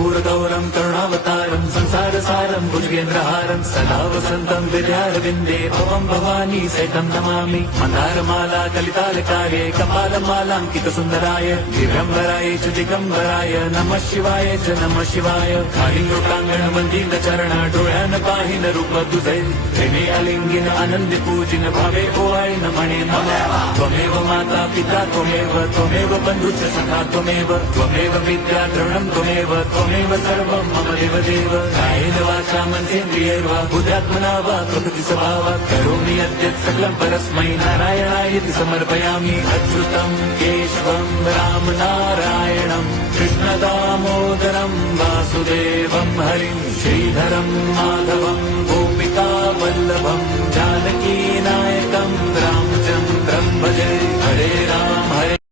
कर्पूरगौरं करुणावतारं संसारसारं भुजगेन्द्रहारं सदा वसन्तं विद्यारविन्दे भवं भवानी सहितं नमामि। मन्दारमाला कलितालकार्ये कपालमालाङ्कितसुन्दराय दिगम्बराय च दिगम्बराय नमः शिवाय च नमः शिवाय। कालिङ्गोटाङ्गण वन्दीन चरण डोळ्यान पाहिन रूप तुझे प्रेमे अलिंगिन आनंद पूजिन भावे ओवाळी नमणे नमः। त्वमेव माता पिता त्वमेव बन्धुश्च सखा त्वमेव विद्या द्रवणं त्वमेव सर्वं मम देवदेव। कायेन वाचा मनसेन्द्रियैर्वा बुद्ध्यात्मना वा प्रकृति स्वभावात् करोमि यद्यत् सकलं परस्मै नारायणायति समर्पयामि। अच्युतं केशवं रामनारायणं कृष्णदामोदरं वासुदेवं हरिं श्रीधरं माधवं गोपिकावल्लभं जानकीनायकं रामचन्द्रं भजे।